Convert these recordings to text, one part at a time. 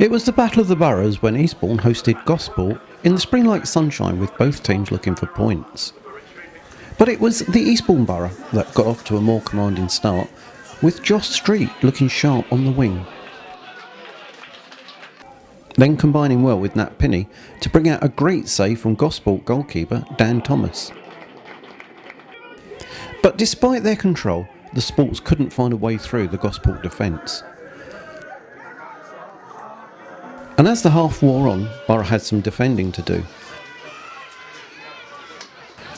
It was the Battle of the Boroughs when Eastbourne hosted Gosport in the spring-like sunshine with both teams looking for points. But it was the Eastbourne Borough that got off to a more commanding start, with Joss Street looking sharp on the wing. Then combining well with Nat Pinney to bring out a great save from Gosport goalkeeper Dan Thomas. But despite their control, the Sports couldn't find a way through the Gosport defence. And as the half wore on, Borough had some defending to do.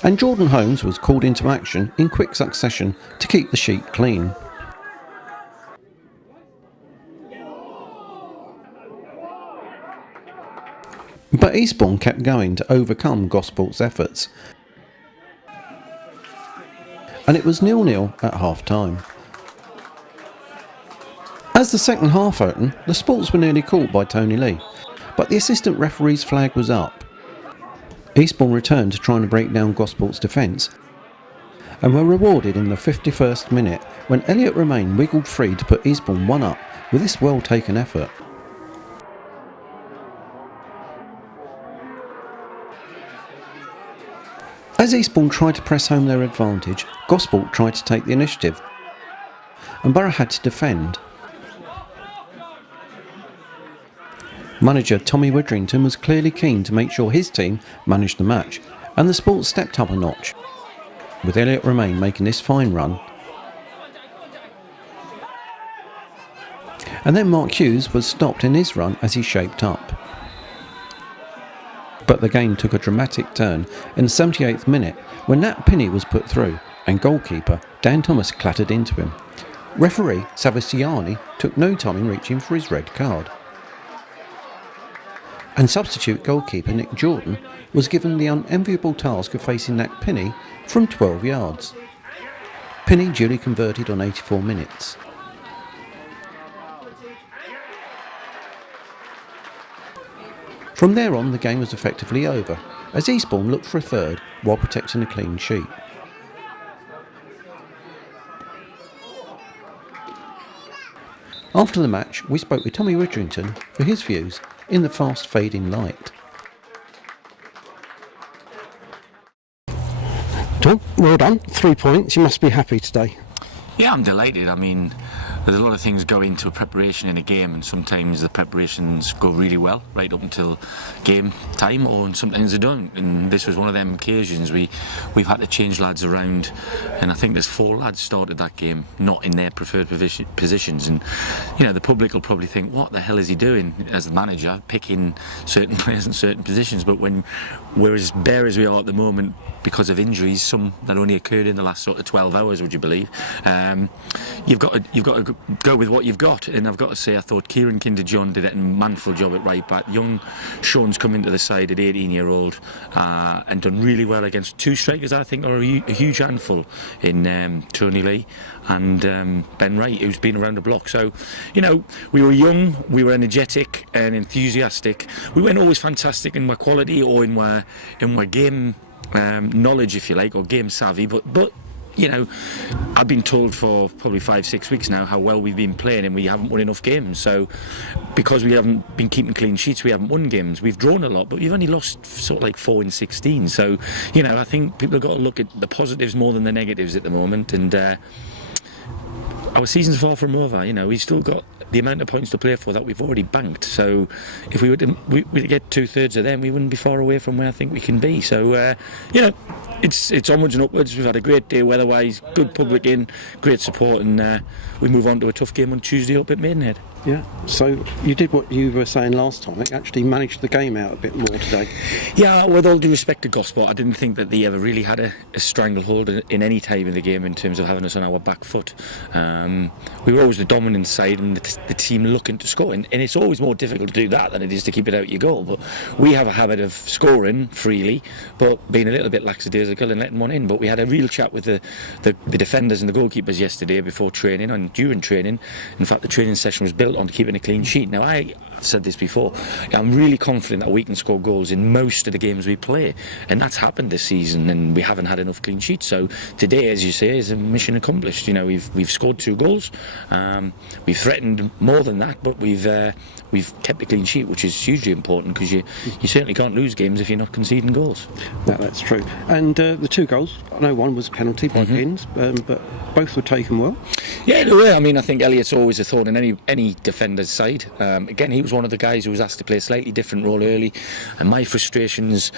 And Jordan Holmes was called into action in quick succession to keep the sheet clean. But Eastbourne kept going to overcome Gosport's efforts. And it was 0-0 at half-time. As the second half opened, the Sports were nearly caught by Tony Lee, but the assistant referee's flag was up. Eastbourne returned to trying to break down Gosport's defence, and were rewarded in the 51st minute when Elliot Romain wiggled free to put Eastbourne 1 up with this well-taken effort. As Eastbourne tried to press home their advantage, Gosport tried to take the initiative, and Borough had to defend. Manager Tommy Widdrington was clearly keen to make sure his team managed the match, and the Sports stepped up a notch, with Elliot Romain making this fine run. And then Mark Hughes was stopped in his run as he shaped up. But the game took a dramatic turn in the 78th minute when Nat Pinney was put through and goalkeeper Dan Thomas clattered into him. Referee Savistiani took no time in reaching for his red card. And substitute goalkeeper Nick Jordan was given the unenviable task of facing Nat Pinney from 12 yards. Pinney duly converted on 84 minutes. From there on, the game was effectively over, as Eastbourne looked for a third while protecting a clean sheet. After the match, we spoke with Tommy Widdrington for his views in the fast fading light. Tom, well done. 3 points. You must be happy today. Yeah, I'm delighted. I mean, there's a lot of things go into a preparation in a game, and sometimes the preparations go really well right up until game time, or sometimes they don't. And this was one of them occasions we've had to change lads around, and I think there's 4 lads started that game not in their preferred positions. And you know, the public will probably think, what the hell is he doing as the manager, picking certain players in certain positions? But when we're as bare as we are at the moment because of injuries, some that only occurred in the last sort of 12 hours, would you believe? You've got to go with what you've got, and I've got to say I thought Kieran Kinder-John did a manful job at right back. Young Sean's come into the side at 18-year-old and done really well against 2 strikers I think are a huge handful in Tony Lee and Ben Wright, who's been around the block. So, you know, we were young, we were energetic and enthusiastic. We weren't always fantastic in my quality or in my game knowledge, if you like, or game savvy, but you know, I've been told for probably 5-6 weeks now how well we've been playing, and we haven't won enough games. So because we haven't been keeping clean sheets, we haven't won games. We've drawn a lot, but we've only lost sort of like 4 in 16. So, you know, I think people have got to look at the positives more than the negatives at the moment, and our season's far from over. You know, we've still got the amount of points to play for that we've already banked. So if we were to get 2/3 of them, we wouldn't be far away from where I think we can be. So you know, it's onwards and upwards. We've had a great day weather-wise, good public in, great support, and we move on to a tough game on Tuesday up at Maidenhead. Yeah, so you did what you were saying last time, it actually managed the game out a bit more today. Yeah, with all due respect to Gosport, I didn't think that they ever really had a stranglehold in any time in the game in terms of having us on our back foot. We were always the dominant side and the team looking to score, and it's always more difficult to do that than it is to keep it out your goal. But we have a habit of scoring freely, but being a little bit lackadaisical and letting one in. But we had a real chat with the defenders and the goalkeepers yesterday before training and during training. In fact, the training session was built built on keeping a clean sheet. Now, I've said this before, I'm really confident that we can score goals in most of the games we play, and that's happened this season, and we haven't had enough clean sheets. So today, as you say, is a mission accomplished. You know, we've scored 2 goals, we've threatened more than that, but we've kept a clean sheet, which is hugely important, because you certainly can't lose games if you're not conceding goals. That's true. And the 2 goals, I know one was a penalty by Pins, but both were taken well. Yeah, they were. I mean, I think Elliott's always a thorn in any defender's side. Again, he was one of the guys who was asked to play a slightly different role early, and my frustrations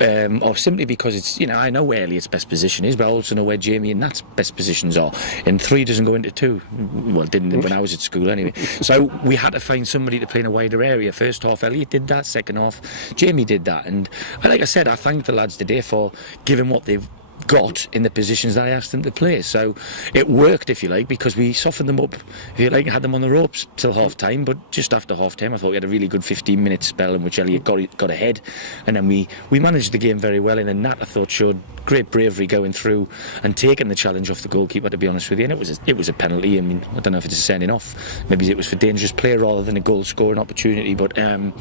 are simply because it's, you know, I know where Elliott's best position is, but I also know where Jamie and Nat's best positions are, and 3 doesn't go into 2. Well, it didn't when I was at school anyway. So we had to find somebody to play in a wider area. First half, Elliott did that. Second half, Jamie did that. And like I said, I thank the lads today for giving what they've got in the positions that I asked them to play. So it worked, if you like, because we softened them up, if you like, and had them on the ropes till half time. But just after half time, I thought we had a really good 15-minute spell in which Elliott got ahead, and then we managed the game very well. And then Nat, I thought, showed great bravery going through and taking the challenge off the goalkeeper, to be honest with you. And it was a penalty. I mean, I don't know if it's a sending off, maybe it was for dangerous play rather than a goal scoring opportunity. But in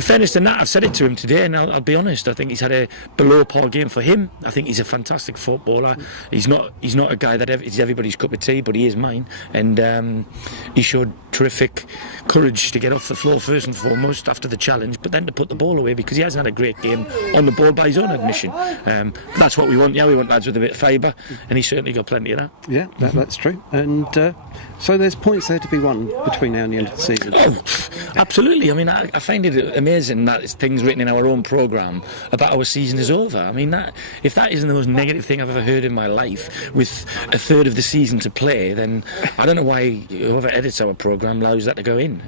fairness to Nat, I've said it to him today, and I'll be honest, I think he's had a below par game for him. I think he's a fantastic footballer. He's not a guy that is everybody's cup of tea, but he is mine. And he showed terrific courage to get off the floor first and foremost after the challenge, but then to put the ball away, because he hasn't had a great game on the ball by his own admission. That's what we want. Yeah, we want lads with a bit of fibre, and he certainly got plenty of that. Yeah, that's true. And so there's points there to be won between now and the end of the season. Oh, absolutely. I mean, I find it amazing that it's things written in our own programme about our season is over. I mean, if that isn't the most negative thing I've ever heard in my life, with a third of the season to play, then I don't know why whoever edits our programme allows that to go in.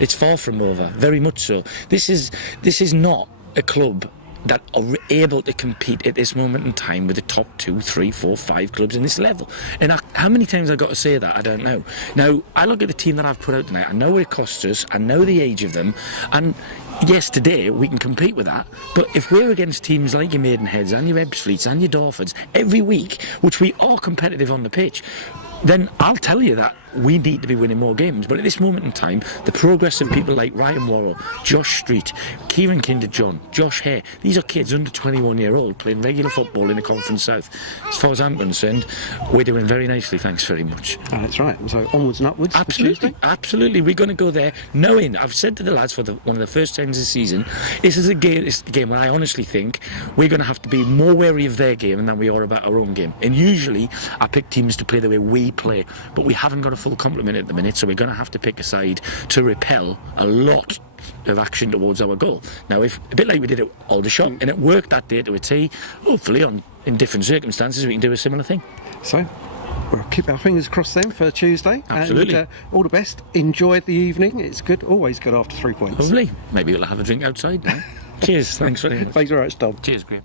It's far from over, very much so. This is not a club that are able to compete at this moment in time with the top 2, 3, 4, 5 clubs in this level. And how many times I've got to say that, I don't know. Now, I look at the team that I've put out tonight, I know what it costs us, I know the age of them, and yes, today we can compete with that, but if we're against teams like your Maidenheads and your Ebbsfleets and your Darfords every week, which we are competitive on the pitch, then I'll tell you that we need to be winning more games. But at this moment in time, the progress of people like Ryan Worrell, Josh Street, Kieran Kinder-John, Josh Hare, these are kids under 21-year-old playing regular football in the Conference South. As far as I'm concerned, we're doing very nicely, thanks very much. That's right. So onwards and upwards. Absolutely. We're going to go there knowing, I've said to the lads for one of the first times this season, this is a game where I honestly think we're going to have to be more wary of their game than we are about our own game. And usually I pick teams to play the way we play, but we haven't got a full complement at the minute, so we're going to have to pick a side to repel a lot of action towards our goal. Now, if a bit like we did at Aldershot, and it worked that day to a T, hopefully in different circumstances we can do a similar thing. So we'll keep our fingers crossed then for Tuesday. Absolutely. And all the best. Enjoy the evening. It's good, always good after 3 points. Lovely. Maybe we'll have a drink outside now. Cheers. Thanks very much. Thanks very much, Tom. Cheers, Graham.